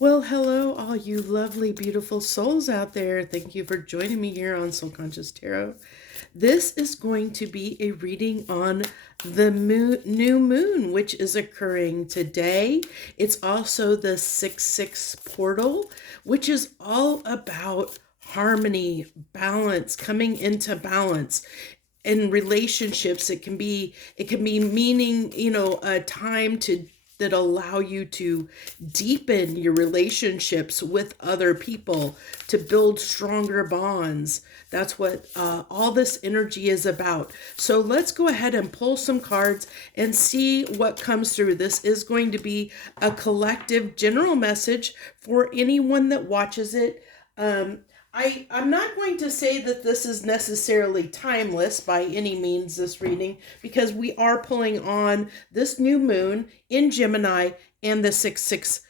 Well, hello, all you lovely, beautiful souls out there. Thank you for joining me here on Soul Conscious Tarot. This is going to be a reading on the new moon, which is occurring today. It's also the 6/6 portal, which is all about harmony, balance, coming into balance in relationships. It can be meaning, a time to that allow you to deepen your relationships with other people, to build stronger bonds. That's what all this energy is about. So let's go ahead and pull some cards and see what comes through. This is going to be a collective general message for anyone that watches it. I'm not going to say that this is necessarily timeless by any means, this reading, because we are pulling on this new moon in Gemini and the 6/6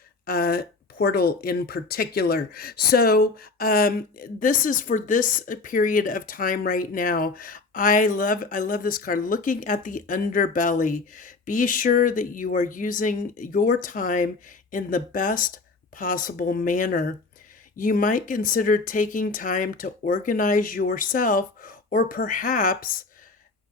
portal in particular. So this is for this period of time right now. I love this card. Looking at the underbelly, be sure that you are using your time in the best possible manner. You might consider taking time to organize yourself, or perhaps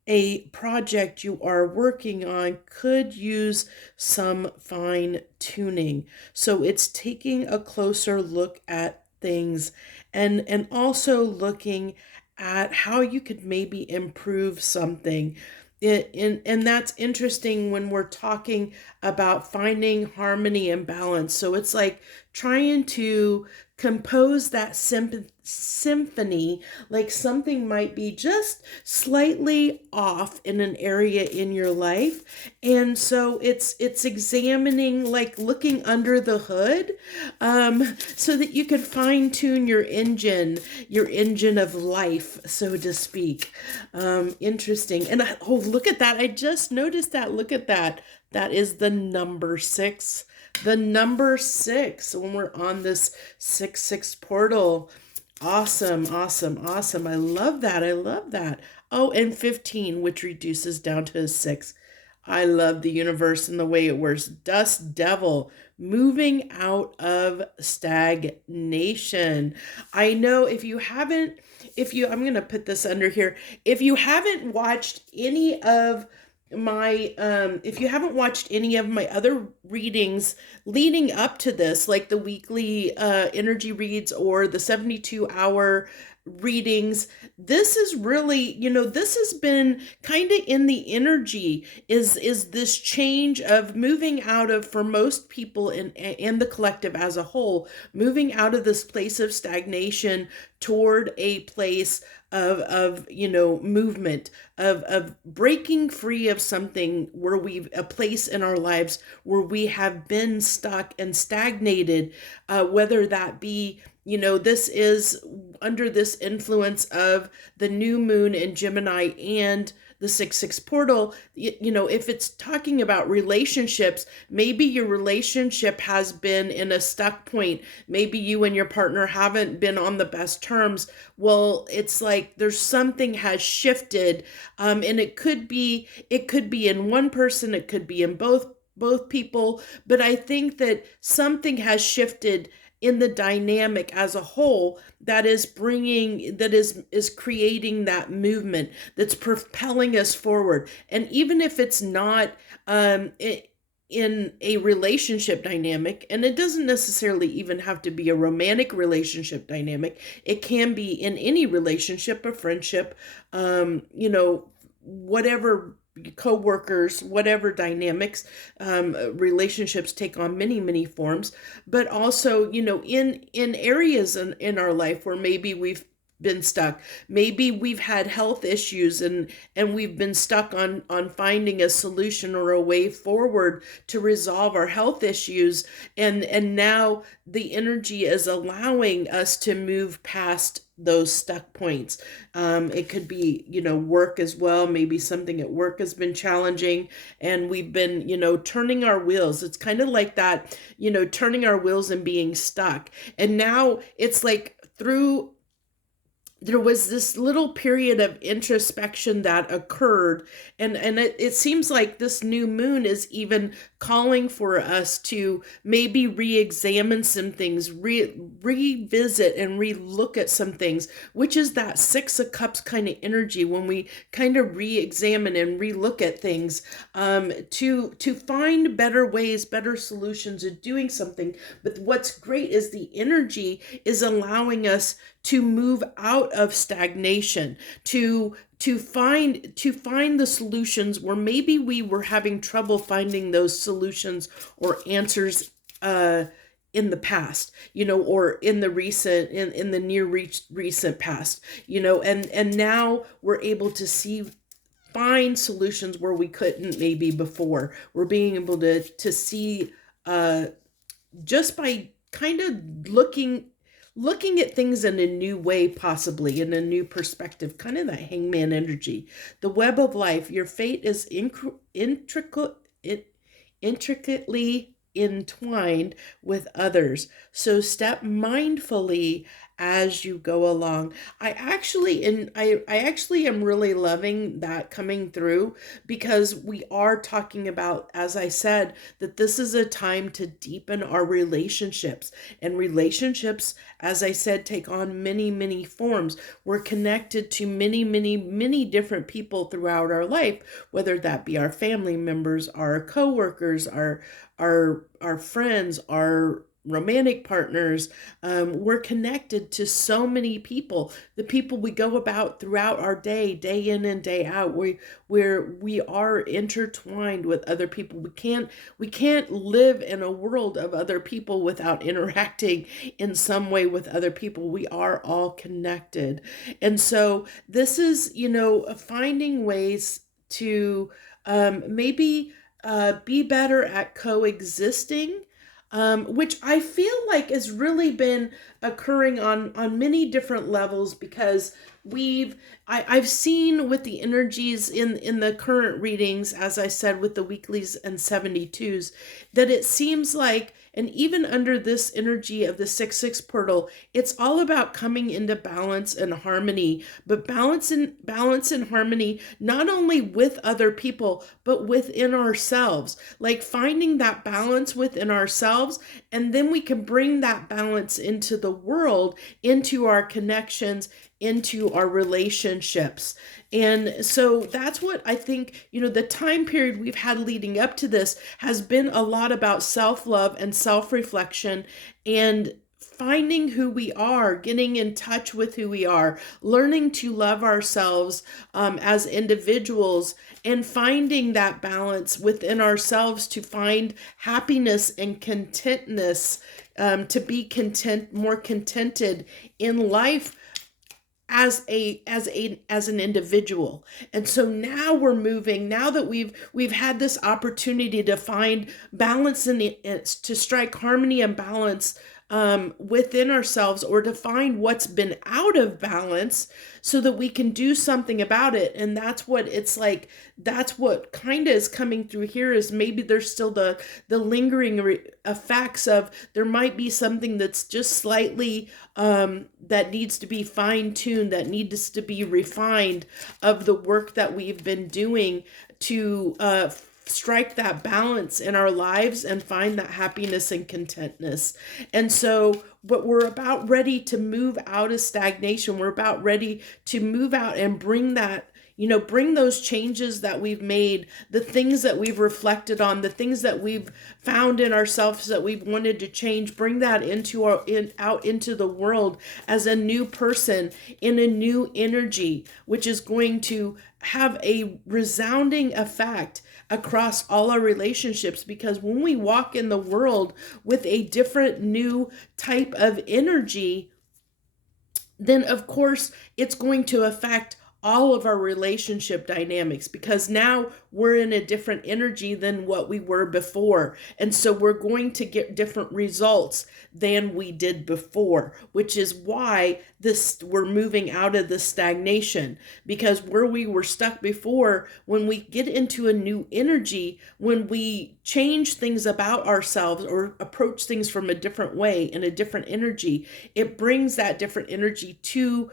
a project you are working on could use some fine tuning. So it's taking a closer look at things and also looking at how you could maybe improve something. And that's interesting when we're talking about finding harmony and balance. So it's like trying to compose that symphony, like something might be just slightly off in an area in your life. And so it's examining, like looking under the hood, so that you can fine tune your engine of life, so to speak. Interesting. And oh, look at that. I just noticed that. Look at that. That is the number 6. The number 6 when we're on this 6/6 portal. Awesome, awesome, awesome. I love that. I love that. Oh, and 15, which reduces down to a 6. I love the universe and the way it works. Dust Devil, moving out of stagnation. I know I'm going to put this under here. If you haven't watched any of my other readings leading up to this, like the weekly energy reads or the 72-hour readings, this is really, this has been kind of in the energy, is this change of moving out of, for most people in the collective as a whole, moving out of this place of stagnation toward a place of movement, of breaking free of something where a place in our lives where we have been stuck and stagnated, whether that be, this is under this influence of the new moon in Gemini and the 6/6 portal. If it's talking about relationships, maybe your relationship has been in a stuck point. Maybe you and your partner haven't been on the best terms. Well, it's like there's something has shifted, and it could be in one person, it could be in both people, but I think that something has shifted in the dynamic as a whole that is creating that movement that's propelling us forward. And even if it's not in a relationship dynamic, and it doesn't necessarily even have to be a romantic relationship dynamic, it can be in any relationship, a friendship, whatever, co-workers, whatever dynamics. Relationships take on many forms, but also, in areas in our life where maybe we've been stuck, maybe we've had health issues, and we've been stuck on finding a solution or a way forward to resolve our health issues, and now the energy is allowing us to move past those stuck points. It could be, work as well. Maybe something at work has been challenging and we've been, turning our wheels. It's kind of like that, turning our wheels and being stuck. And now it's like through there was this little period of introspection that occurred, and it seems like this new moon is even calling for us to maybe re-examine some things, revisit and re-look at some things, which is that Six of Cups kind of energy when we kind of re-examine and re-look at things, to find better ways, better solutions of doing something. But what's great is the energy is allowing us to move out of stagnation, to find the solutions where maybe we were having trouble finding those solutions or answers in the past, or in the recent past, and now we're able to find solutions where we couldn't maybe before. We're being able to see, just by kind of looking at things in a new way, possibly in a new perspective, kind of that hangman energy. The web of life, your fate is intricately entwined with others. So step mindfully as you go along. I actually am really loving that coming through, because we are talking about, as I said, that this is a time to deepen our relationships. And relationships, as I said, take on many, many forms. We're connected to many, many, many different people throughout our life, whether that be our family members, our coworkers, our friends, our romantic partners. We're connected to so many people, the people we go about throughout our day in and day out. We are intertwined with other people. We can't live in a world of other people without interacting in some way with other people. We are all connected. And so this is, finding ways to, maybe be better at coexisting, which I feel like has really been occurring on many different levels, because I've seen with the energies in the current readings, as I said, with the weeklies and 72s, that it seems like, and even under this energy of the 6-6 portal, it's all about coming into balance and harmony, but balance and harmony, not only with other people, but within ourselves, like finding that balance within ourselves. And then we can bring that balance into the world, into our connections, into our relationships. And so that's what I think, the time period we've had leading up to this has been a lot about self-love and self-reflection, and finding who we are, getting in touch with who we are, learning to love ourselves, as individuals, and finding that balance within ourselves to find happiness and contentness, to be more contented in life as an individual. And so now we're moving, now that we've had this opportunity to find balance to strike harmony and balance, within ourselves, or to find what's been out of balance, so that we can do something about it. And that's what it's like. That's what kind of is coming through here, is maybe there's still the lingering effects of, there might be something that's just slightly, that needs to be fine-tuned, that needs to be refined, of the work that we've been doing to strike that balance in our lives and find that happiness and contentness. And so, but we're about ready to move out of stagnation. We're about ready to move out and bring that, bring those changes that we've made, the things that we've reflected on, the things that we've found in ourselves that we've wanted to change, bring that out into the world as a new person, in a new energy, which is going to have a resounding effect across all our relationships. Because when we walk in the world with a different new type of energy, then of course it's going to affect all of our relationship dynamics, because now we're in a different energy than what we were before. And so we're going to get different results than we did before, which is why we're moving out of the stagnation. Because where we were stuck before, when we get into a new energy, when we change things about ourselves or approach things from a different way, in a different energy, it brings that different energy to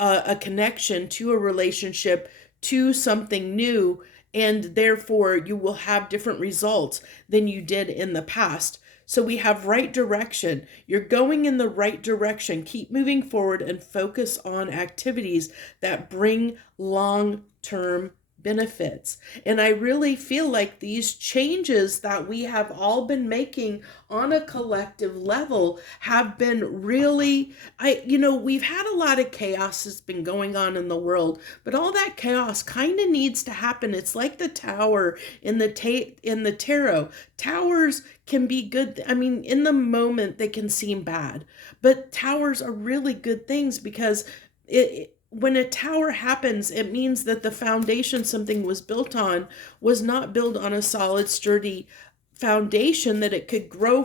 a connection, to a relationship, to something new, and therefore you will have different results than you did in the past. So we have right direction. You're going in the right direction. Keep moving forward and focus on activities that bring long-term benefits. And I really feel like these changes that we have all been making on a collective level have been really, we've had a lot of chaos that's been going on in the world, but all that chaos kind of needs to happen. It's like the tower in the tarot. Towers can be good. I mean, in the moment they can seem bad, but towers are really good things because when a tower happens, it means that the foundation something was built on was not built on a solid, sturdy foundation that it could grow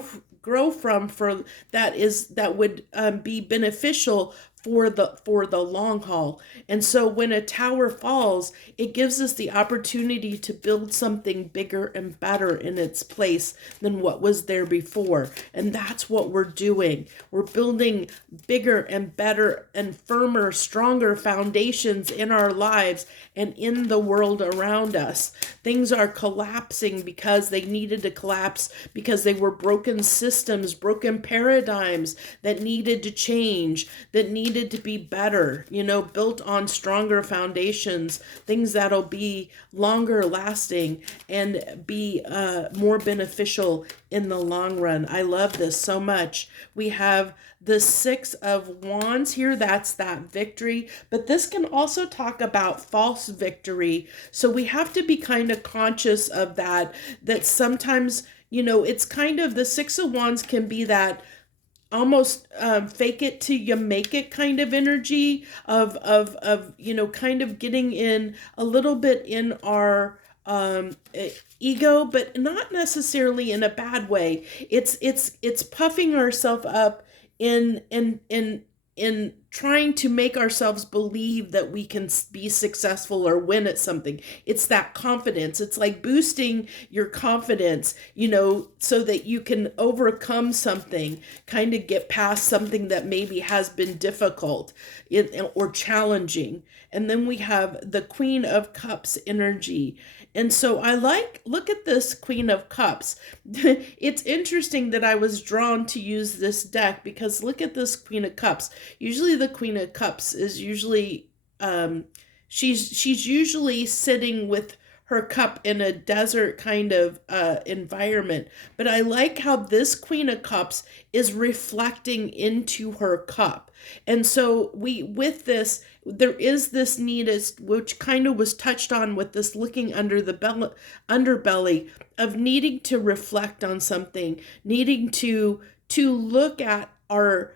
from, for that would be beneficial for the long haul. And so when a tower falls, it gives us the opportunity to build something bigger and better in its place than what was there before. And that's what we're doing. We're building bigger and better and firmer, stronger foundations in our lives and in the world around us. Things are collapsing because they needed to collapse, because they were broken systems, broken paradigms that needed to change, that needed to be better, built on stronger foundations, things that'll be longer lasting and be more beneficial in the long run. I love this so much. We have the Six of Wands here. That's that victory. But this can also talk about false victory. So we have to be kind of conscious of that sometimes, it's kind of, the Six of Wands can be that almost fake it till you make it kind of energy of kind of getting in a little bit in our ego, but not necessarily in a bad way. It's puffing ourselves up in trying to make ourselves believe that we can be successful or win at something. It's that confidence. It's like boosting your confidence, so that you can overcome something, kind of get past something that maybe has been difficult or challenging. And then we have the Queen of Cups energy. And so look at this Queen of Cups. It's interesting that I was drawn to use this deck because look at this Queen of Cups. Usually the Queen of Cups is usually, she's usually sitting with her cup in a desert kind of environment. But I like how this Queen of Cups is reflecting into her cup. And so with this, there is this need, which kind of was touched on with this looking under the underbelly, of needing to reflect on something, needing to look at our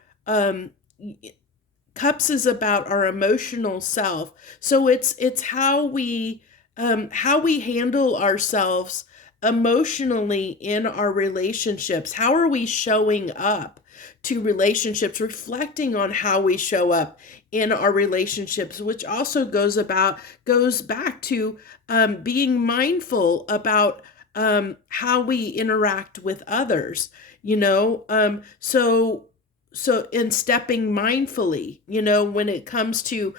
cups is about our emotional self. So it's how we handle ourselves emotionally in our relationships. How are we showing up to relationships, reflecting on how we show up in our relationships, which also goes back to being mindful about how we interact with others, so in stepping mindfully, when it comes to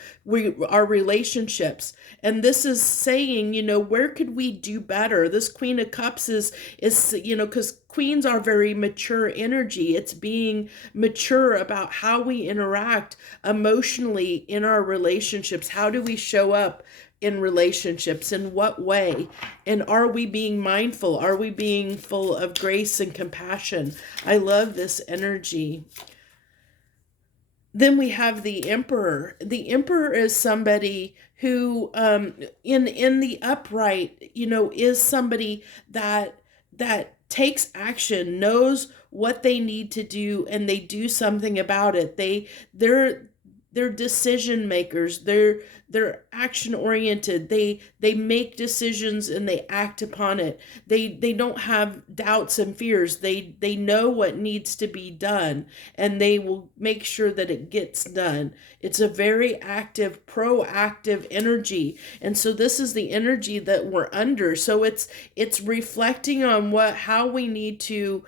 our relationships. And this is saying, where could we do better? This Queen of Cups is because queens are very mature energy. It's being mature about how we interact emotionally in our relationships. How do we show up in relationships? In what way? And are we being mindful? Are we being full of grace and compassion? I love this energy. Then we have the Emperor. The Emperor is somebody who, in the upright, is somebody that takes action, knows what they need to do, and they do something about it. They're decision makers. They're action oriented. They make decisions and they act upon it. They don't have doubts and fears. They know what needs to be done and they will make sure that it gets done. It's a very active, proactive energy. And so this is the energy that we're under. So it's reflecting on how we need to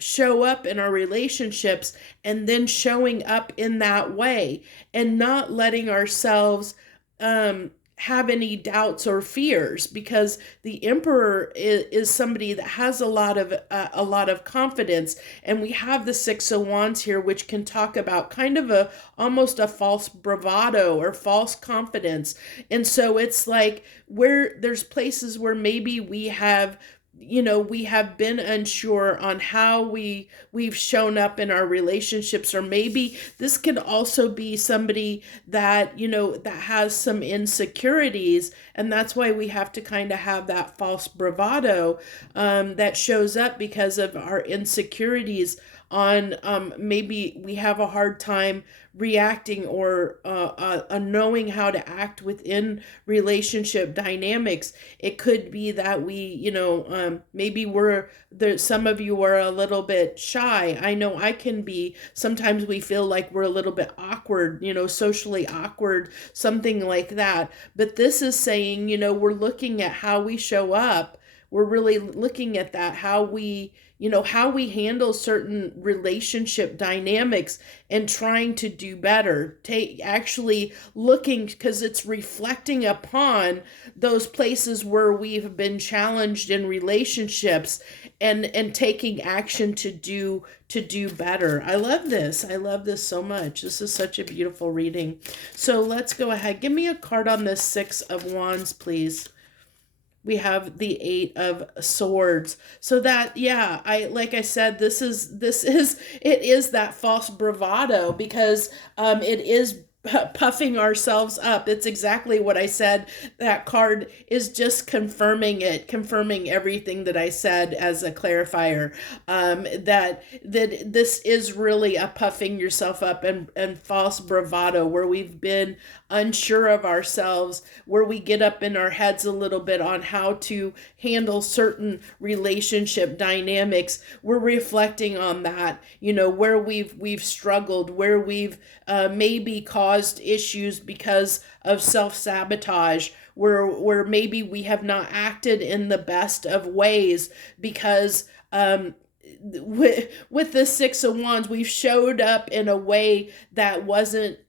show up in our relationships, and then showing up in that way and not letting ourselves have any doubts or fears, because the emperor is somebody that has a lot of confidence. And we have the Six of Wands here, which can talk about kind of a almost a false bravado or false confidence. And so it's like where there's places where maybe we have been unsure on how we've shown up in our relationships. Or maybe this could also be somebody that that has some insecurities, and that's why we have to kind of have that false bravado that shows up because of our insecurities on maybe we have a hard time reacting or knowing how to act within relationship dynamics. It could be that maybe some of you are a little bit shy. I know I can be. Sometimes we feel like we're a little bit awkward, socially awkward, something like that. But this is saying, we're looking at how we show up. We're really looking at that, how we handle certain relationship dynamics and trying to do better. Actually looking, because it's reflecting upon those places where we've been challenged in relationships, and taking action to do better. I love this. I love this so much. This is such a beautiful reading. So let's go ahead. Give me a card on this Six of Wands, please. We have the Eight of Swords. So that, yeah, like I said, it is that false bravado, because it is puffing ourselves up. It's exactly what I said. That card is just confirming everything that I said as a clarifier. That this is really a puffing yourself up and false bravado, where we've been unsure of ourselves, where we get up in our heads a little bit on how to handle certain relationship dynamics. We're reflecting on that, where we've struggled, where we've maybe caused issues because of self-sabotage, where maybe we have not acted in the best of ways because with the Six of Wands, we've showed up in a way that wasn't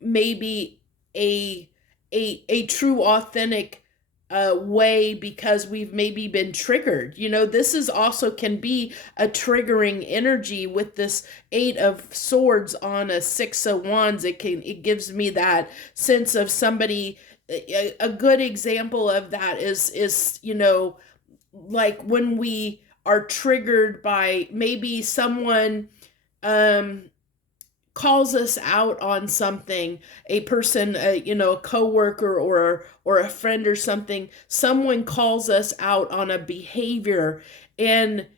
maybe a true authentic way, because we've maybe been triggered. This is also can be a triggering energy with this Eight of Swords on a Six of Wands. It gives me that sense of somebody. A good example of that is like when we are triggered by maybe someone calls us out on something, a person, a coworker or a friend or something. Someone calls us out on a behavior, and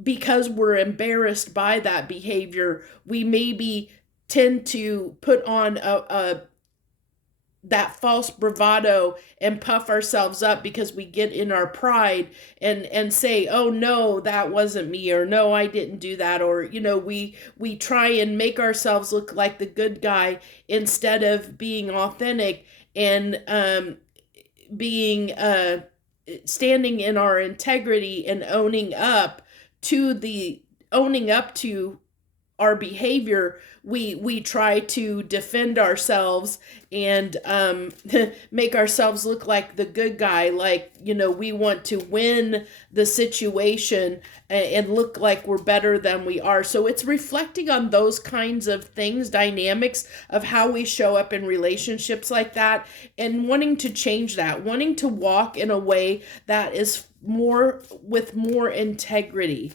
because we're embarrassed by that behavior, we maybe tend to put on that false bravado and puff ourselves up, because we get in our pride and say, oh no, that wasn't me, or no, I didn't do that, or we try and make ourselves look like the good guy instead of being authentic and being standing in our integrity and owning up to our behavior. We try to defend ourselves and make ourselves look like the good guy, like we want to win the situation and look like we're better than we are. So it's reflecting on those kinds of things, dynamics of how we show up in relationships like that, and wanting to change that, wanting to walk in a way that is with more integrity,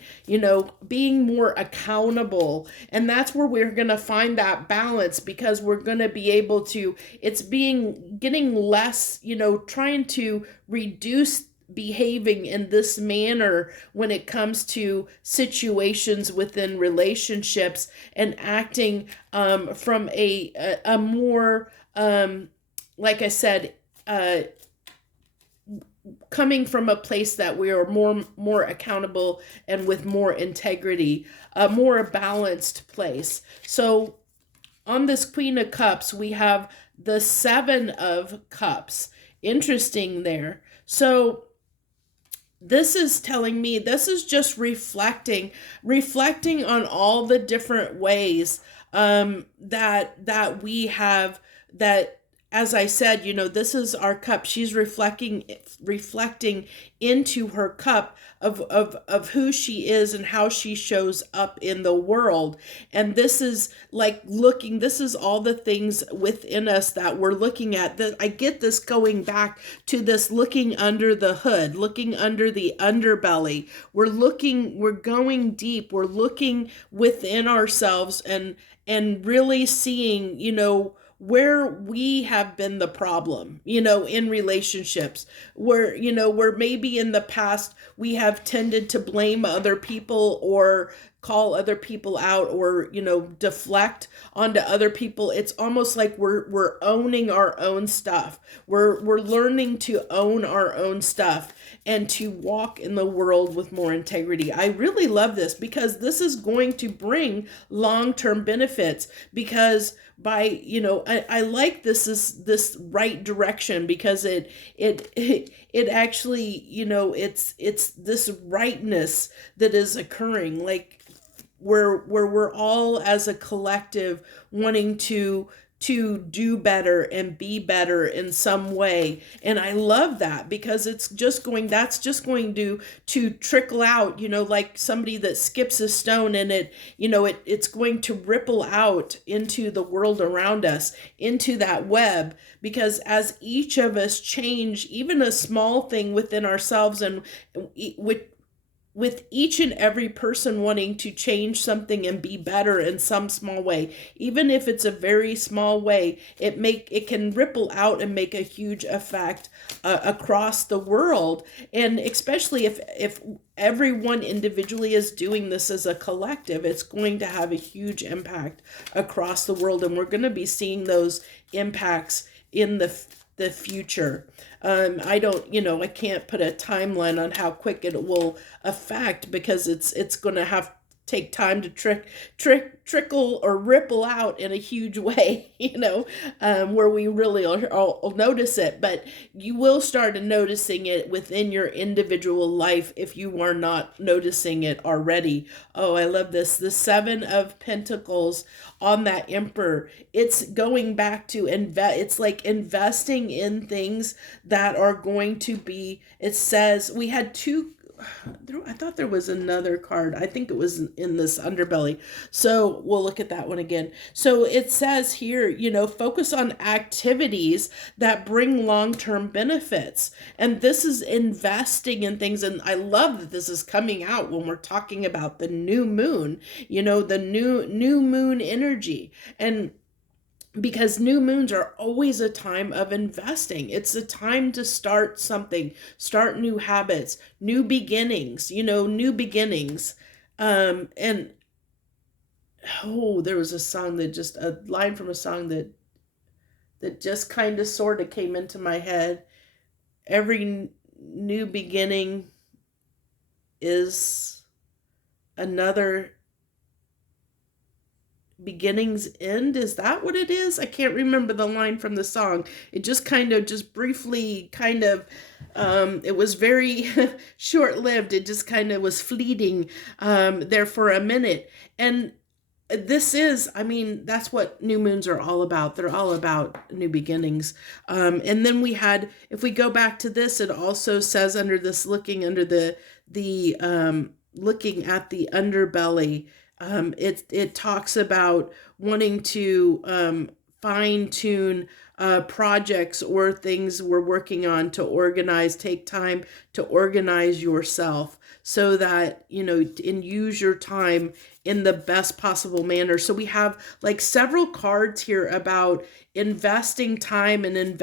being more accountable. And that's where we're going to find that balance, because we're going to be able to, getting less, trying to reduce behaving in this manner when it comes to situations within relationships, and acting from a more, like I said, coming from a place that we are more accountable and with more integrity, a more balanced place. So on this Queen of Cups, we have the Seven of Cups. Interesting there. So this is telling me, this is just reflecting on all the different ways that we have, that, as I said, this is our cup. She's reflecting into her cup of who she is and how she shows up in the world. And this is like looking, this is all the things within us that we're looking at. That I get this going back to this looking under the hood, looking under the underbelly. We're going deep. We're looking within ourselves and really seeing, where we have been the problem, in relationships, where maybe in the past we have tended to blame other people or call other people out, or deflect onto other people. It's almost like we're owning our own stuff. We're learning to own our own stuff and to walk in the world with more integrity. I really love this because this is going to bring long-term benefits, because by I like this right direction, because it actually, it's this rightness that is occurring, like where we're all as a collective wanting to do better and be better in some way. And I love that, because that's just going to trickle out, like somebody that skips a stone, and it's going to ripple out into the world around us, into that web. Because as each of us change even a small thing within ourselves, and with each and every person wanting to change something and be better in some small way, even if it's a very small way, it can ripple out and make a huge effect across the world. And especially if everyone individually is doing this as a collective, it's going to have a huge impact across the world, and we're going to be seeing those impacts in the future. I don't, I can't put a timeline on how quick it will affect, because it's going to have take time to trickle or ripple out in a huge way, where we really will notice it. But you will start noticing it within your individual life if you are not noticing it already. Oh, I love this. The Seven of Pentacles on that Emperor. It's going back to it's like investing in things that are going to be, it says, we had two, I thought there was another card. I think it was in this underbelly. So we'll look at that one again. So it says here, focus on activities that bring long-term benefits. And this is investing in things. And I love that this is coming out when we're talking about the new moon, the new moon energy. And because new moons are always a time of investing. It's a time to start something, start new habits, new beginnings, new beginnings. And there was a line from a song that just kind of sort of came into my head. Every new beginning is another beginning's end. Is that what it is? I can't remember the line from the song. It just briefly it was very short-lived. It just kind of was fleeting there for a minute. And this is, that's what new moons are all about. They're all about new beginnings. And then if we go back to this, it also says under this, looking under the looking at the underbelly, it talks about wanting to fine tune projects or things we're working on, to organize, take time to organize yourself, so that, and use your time in the best possible manner. So we have like several cards here about investing time in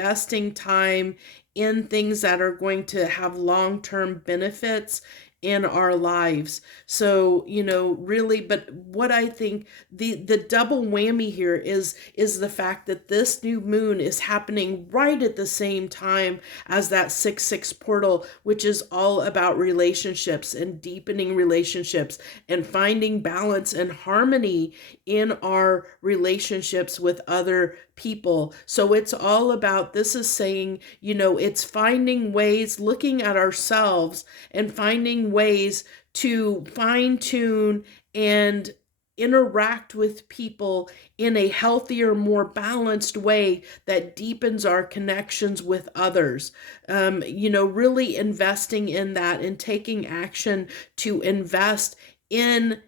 things that are going to have long-term benefits. in our lives. So, really, but what I think the double whammy here is the fact that this new moon is happening right at the same time as that 6-6 portal, which is all about relationships and deepening relationships and finding balance and harmony in our relationships with other people. So it's all about, this is saying, it's finding ways, looking at ourselves and finding ways to fine tune and interact with people in a healthier, more balanced way that deepens our connections with others. Really investing in that and taking action to invest in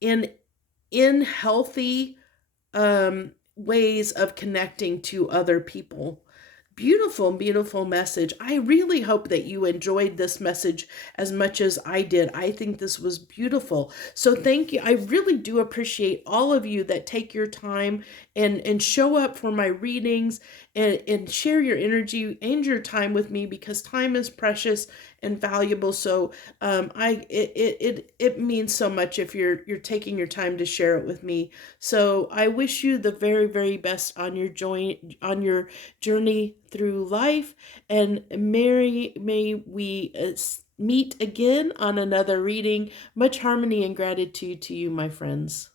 in healthy ways of connecting to other people. Beautiful, beautiful message. I really hope that you enjoyed this message as much as I did. I think this was beautiful. So thank you. I really do appreciate all of you that take your time and show up for my readings and share your energy and your time with me, because time is precious and valuable. So it means so much if you're taking your time to share it with me. So I wish you the very, very best on your journey through life, and may we meet again on another reading. Much harmony and gratitude to you, my friends.